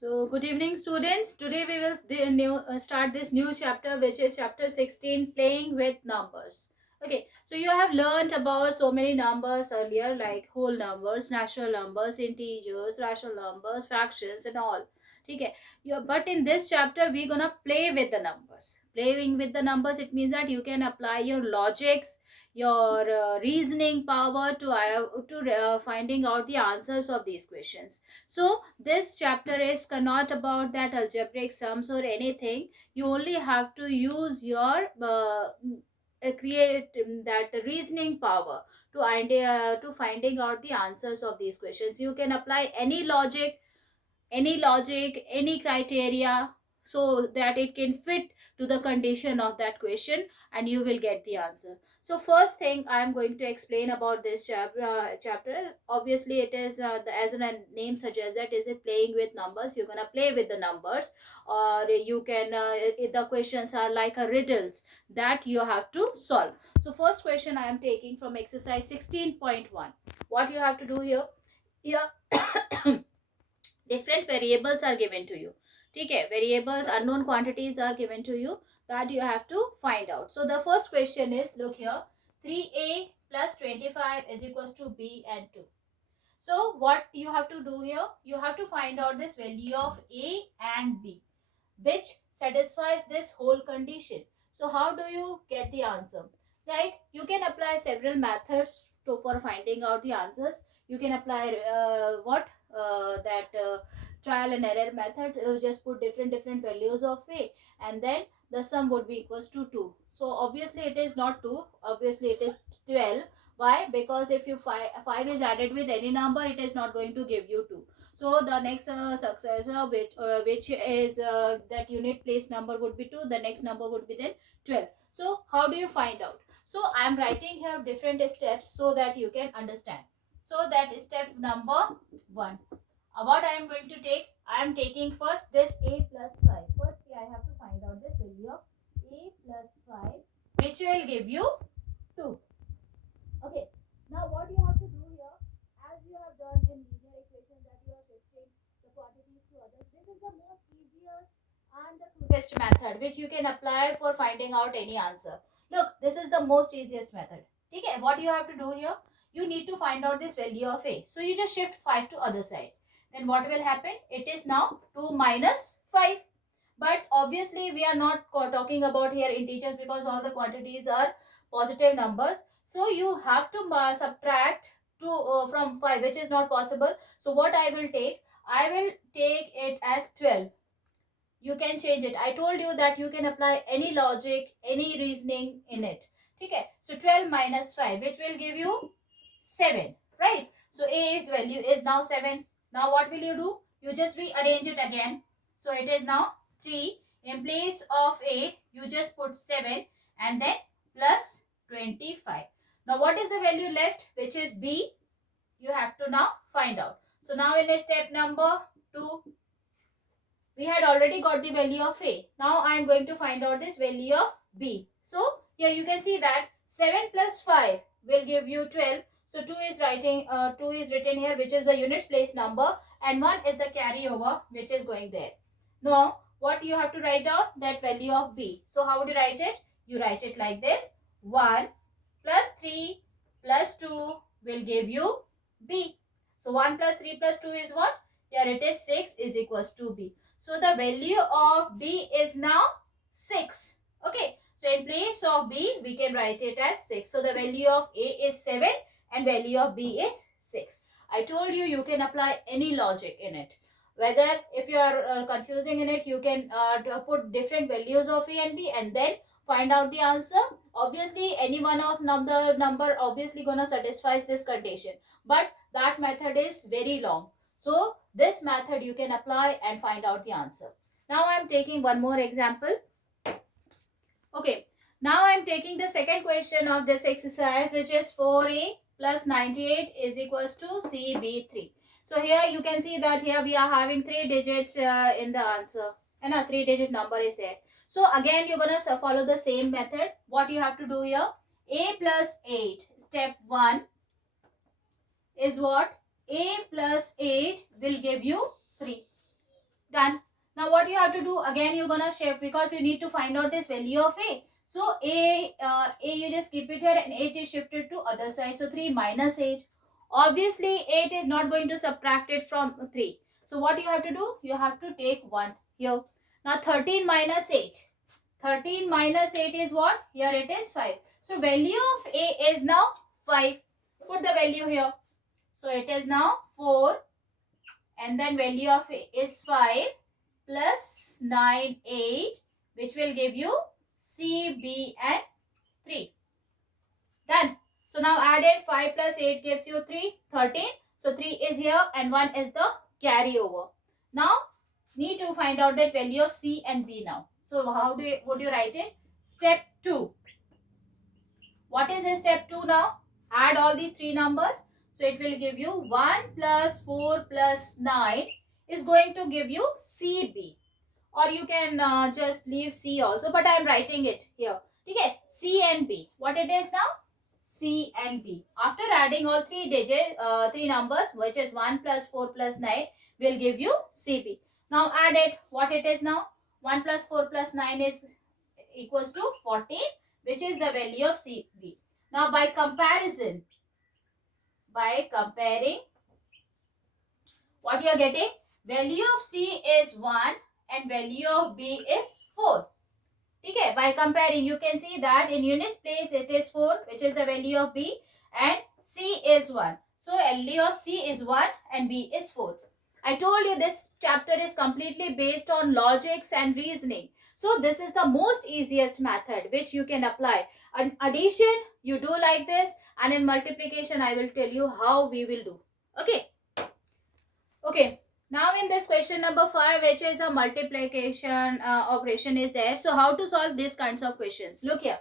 So, good evening, students. Today we will start this new chapter, which is chapter 16, playing with numbers. Okay, so you have learned about so many numbers earlier, like whole numbers, natural numbers, integers, rational numbers, fractions, and all. Okay, but in this chapter, we're gonna play with the numbers. Playing with the numbers, it means that you can apply your logics, your reasoning power to finding out the answers of these questions. So this chapter is not about that algebraic sums or anything. You only have to use your create that reasoning power to finding out the answers of these questions. You can apply any criteria so that it can fit to the condition of that question, and you will get the answer. So first thing I am going to explain about this chapter, obviously it is as a name suggests, that is it playing with numbers. You're going to play with the numbers, or you can the questions are like a riddles that you have to solve. So first question I am taking from exercise 16.1. What you have to do here, different variables are given to you. Okay, variables, unknown quantities are given to you that you have to find out. So the first question is, look here, 3a plus 25 is equals to b and 2. So what you have to do here, you have to find out this value of a and b which satisfies this whole condition. So how do you get the answer? Like, you can apply several methods for finding out the answers. You can apply what that trial and error method. Just put different values of a, and then the sum would be equals to 2. So obviously it is not 2, obviously it is 12. Why? Because if you 5 is added with any number, it is not going to give you 2. So the next successor, which is that unit place number would be 2, the next number would be then 12. So how do you find out? So I am writing here different steps so that you can understand. So that is step number 1. What I am going to take, I am taking first this a plus 5. First I have to find out the value of a plus 5, which will give you 2. Okay, now what you have to do here, as you have done in linear equation, that you are shifting the quantities to others. This is the most easiest and the quickest method which you can apply for finding out any answer. Look, this is the most easiest method. Okay, what you have to do here, you need to find out this value of a. So you just shift 5 to other side. Then what will happen? It is now 2 minus 5. But obviously we are not talking about here integers, because all the quantities are positive numbers. So you have to subtract 2 from 5, which is not possible. So what I will take, I will take it as 12. You can change it. I told you that you can apply any logic, any reasoning in it. Okay, so 12 minus 5, which will give you 7, right? So a's value is now 7. Now what will you do? You just rearrange it again. So it is now 3. In place of a, you just put 7 and then plus 25. Now what is the value left, which is b? You have to now find out. So now in a step number 2, we had already got the value of a. Now I am going to find out this value of b. So here you can see that 7 plus 5 will give you 12. So 2 is written here, which is the units place number, and 1 is the carryover which is going there. Now what you have to write down, that value of b. So how would you write it? You write it like this: 1 plus 3 plus 2 will give you b. So 1 plus 3 plus 2 is what? Here it is 6 is equals to b. So the value of b is now 6. Okay. So in place of b, we can write it as 6. So the value of a is 7 and value of b is 6. I told you, you can apply any logic in it. Whether if you are confusing in it, you can put different values of a and b and then find out the answer. Obviously, any one of number obviously gonna satisfies this condition. But that method is very long. So this method you can apply and find out the answer. Now I am taking one more example. Okay. Now I am taking the second question of this exercise, which is 4a plus 98 is equals to CB3. So here you can see that here we are having 3 digits in the answer, and a 3-digit number is there. So again you're going to follow the same method. What you have to do here, a plus 8, step 1 is what? A plus 8 will give you 3. what you have to do, again you're gonna shift, because you need to find out this value of a. So a you just keep it here and 8 is shifted to other side. So 3 minus 8. Obviously 8 is not going to subtract it from 3. So what you have to do, you have to take 1 here. Now 13 minus 8. 13 minus 8 is what? Here it is 5. So value of a is now 5. Put the value here. So it is now 4, and then value of a is 5 plus 9, 8, which will give you C, B and 3. Done. So now added 5 plus 8 gives you 3, 13. So 3 is here and 1 is the carryover. Now need to find out that value of C and B now. So how would you write it? Step 2. What is this step 2 now? Add all these three numbers. So it will give you 1 plus 4 plus 9 is going to give you CB. Or you can just leave C also, but I am writing it here. Okay, C and B. What it is now? C and B. After adding all three numbers, which is 1 plus 4 plus 9, will give you CB. Now add it. What it is now? 1 plus 4 plus 9 is equals to 14, which is the value of CB. Now by comparing, what you are getting? Value of C is 1 and value of B is 4. Okay, by comparing, you can see that in units place it is 4, which is the value of B, and C is 1. So value of C is 1 and B is 4. I told you this chapter is completely based on logics and reasoning. So this is the most easiest method which you can apply. In addition, you do like this, and in multiplication, I will tell you how we will do. Okay. Okay. Now in this question number 5, which is a multiplication operation is there. So how to solve these kinds of questions? Look here.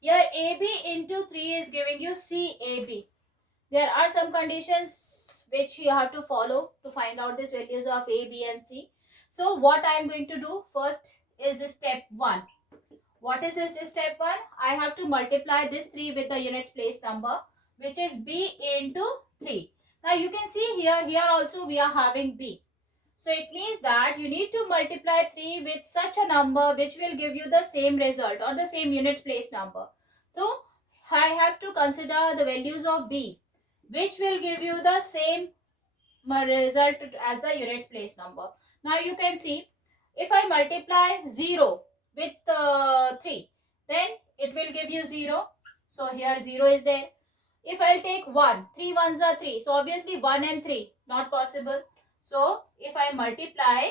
Here AB into 3 is giving you CAB. There are some conditions which you have to follow to find out these values of A, B and C. So what I am going to do first is step 1. What is this step 1? I have to multiply this 3 with the units place number, which is B into 3. Now you can see here also we are having B. So it means that you need to multiply 3 with such a number which will give you the same result or the same units place number. So I have to consider the values of B, which will give you the same result as the units place number. Now you can see, if I multiply 0 with 3, then it will give you 0. So here 0 is there. If I'll take 1, 3 ones are 3. So obviously 1 and 3, not possible. So if I multiply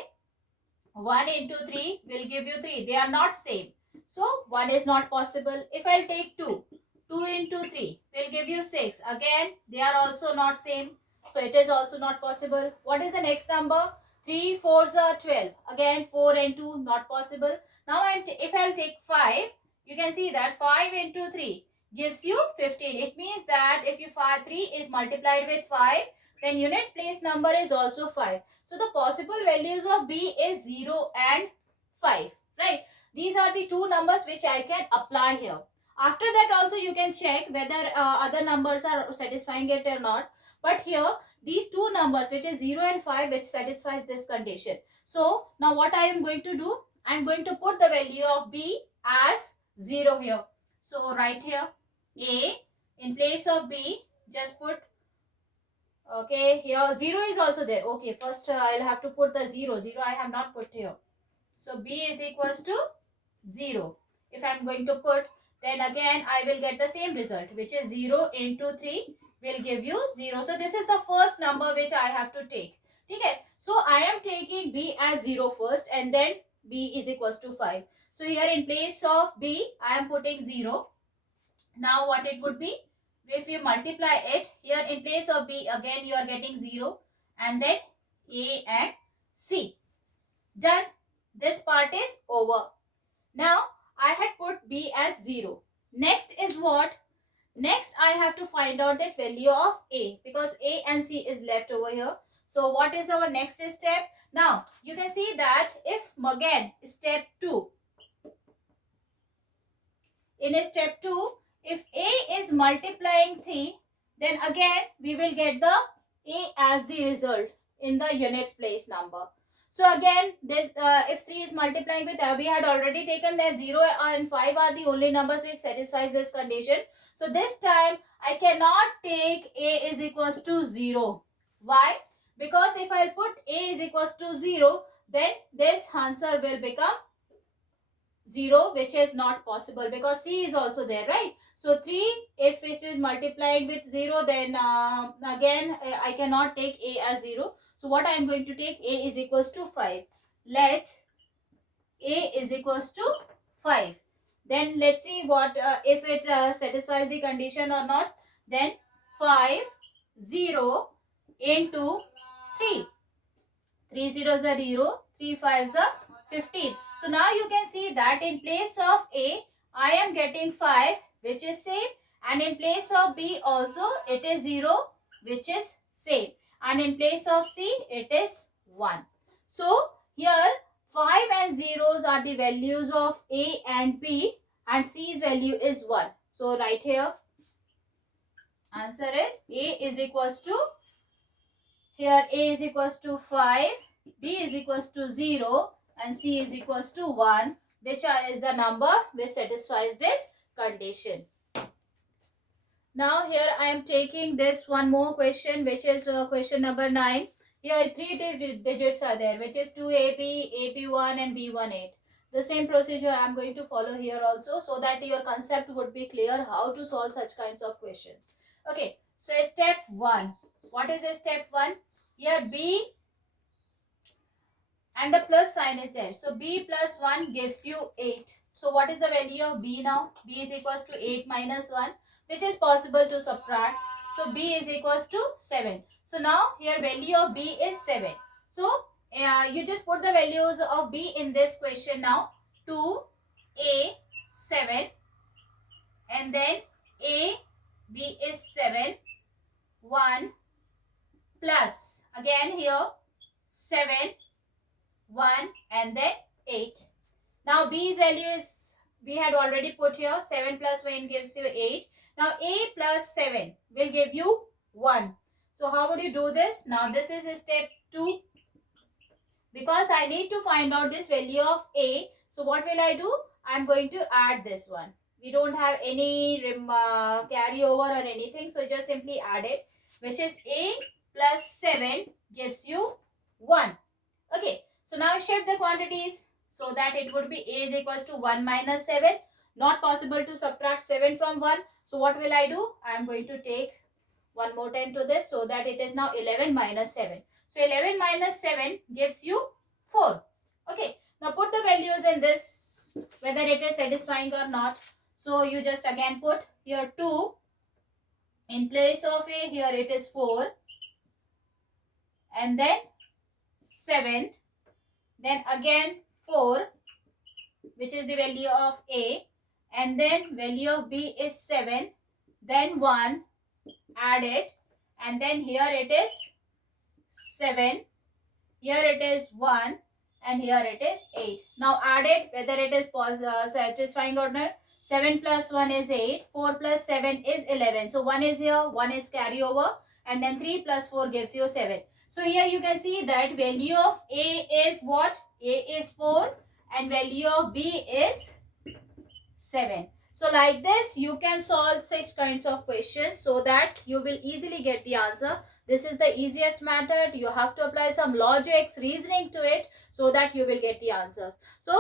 1 into 3 will give you 3. They are not same. So 1 is not possible. If I'll take 2, 2 into 3 will give you 6. Again, they are also not same. So it is also not possible. What is the next number? 3 4s are 12. Again, 4 and 2 not possible. Now if I'll take 5, you can see that 5 into 3 gives you 15. It means that if you 3 is multiplied with 5, then units place number is also 5. So the possible values of B is 0 and 5. Right? These are the two numbers which I can apply here. After that also you can check whether other numbers are satisfying it or not. But here these two numbers, which is 0 and 5, which satisfies this condition. So now what I am going to do, I am going to put the value of B as 0 here. So write here A in place of B, just put, okay, here 0 is also there. Okay, first I'll have to put the 0. 0 I have not put here. So B is equals to 0. If I am going to put, then again I will get the same result, which is 0 into 3 will give you 0. So this is the first number which I have to take. Okay. So I am taking B as 0 first, and then B is equals to 5. So here in place of B, I am putting 0. Now what it would be? If you multiply it, here in place of B, again you are getting 0, and then A and C. Done. This part is over. Now I had put B as 0. Next is what? Next I have to find out that value of A, because A and C is left over here. So what is our next step? Now you can see that if again step 2. In step 2, if A is multiplying 3, then again we will get the A as the result in the units place number. So again, this if 3 is multiplying with, we had already taken that 0 and 5 are the only numbers which satisfies this condition. So this time I cannot take a is equals to 0. Why? Because if I put a is equals to 0, then this answer will become 0, which is not possible because c is also there, right? So 3, if it is multiplying with 0, then again I cannot take a as 0. So what I am going to take, a is equals to 5. Let a is equals to 5. Then let's see what if it satisfies the condition or not. Then 5 0 into 3. 3 zeros are 0, 3 fives are 15. So now you can see that in place of A, I am getting 5, which is same. And in place of B also, it is 0, which is same. And in place of C, it is 1. So here, 5 and zeros are the values of A and B. And C's value is 1. So right here, answer is A is equals to, here A is equals to 5, B is equals to 0 and C is equals to 1, which is the number which satisfies this condition. Now here I am taking this one more question, which is question number 9. Here 3 digits are there, which is 2AP, AP1 and B18. The same procedure I am going to follow here also, so that your concept would be clear how to solve such kinds of questions. Okay, so step 1. What is a step 1? Here B and the plus sign is there. So B plus 1 gives you 8. So what is the value of B now? B is equals to 8 minus 1, which is possible to subtract. So B is equals to 7. So now here value of B is 7. So you just put the values of B in this question now. 2, A, 7, and then A, B is 7, 1 plus, again here 7, 1 and then 8. Now B's value is, we had already put here, 7 plus 1 gives you 8. Now A plus 7 will give you 1. So how would you do this? Now this is step 2. Because I need to find out this value of A. So what will I do? I am going to add this one. We don't have any carryover or anything. So just simply add it. Which is A plus 7 gives you 1. Okay. So now shift the quantities so that it would be A is equals to 1 minus 7. Not possible to subtract 7 from 1. So what will I do? I am going to take one more 10 to this so that it is now 11 minus 7. So 11 minus 7 gives you 4. Okay. Now put the values in this, whether it is satisfying or not. So you just again put here 2. In place of A, here it is 4. And then 7. Then again 4, which is the value of A. And then value of B is 7. Then 1. Add it. And then here it is 7. Here it is 1. And here it is 8. Now add it, whether it is satisfying or not. 7 plus 1 is 8. 4 plus 7 is 11. So 1 is here, 1 is carryover. And then 3 plus 4 gives you 7. So here you can see that value of A is what? A is 4 and value of B is 7. So like this, you can solve such kinds of questions so that you will easily get the answer. This is the easiest method. You have to apply some logics, reasoning to it so that you will get the answers. So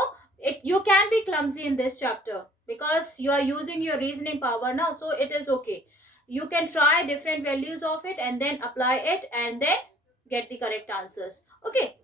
you can be clumsy in this chapter because you are using your reasoning power now. So it is okay. You can try different values of it and then apply it and then get the correct answers. Okay.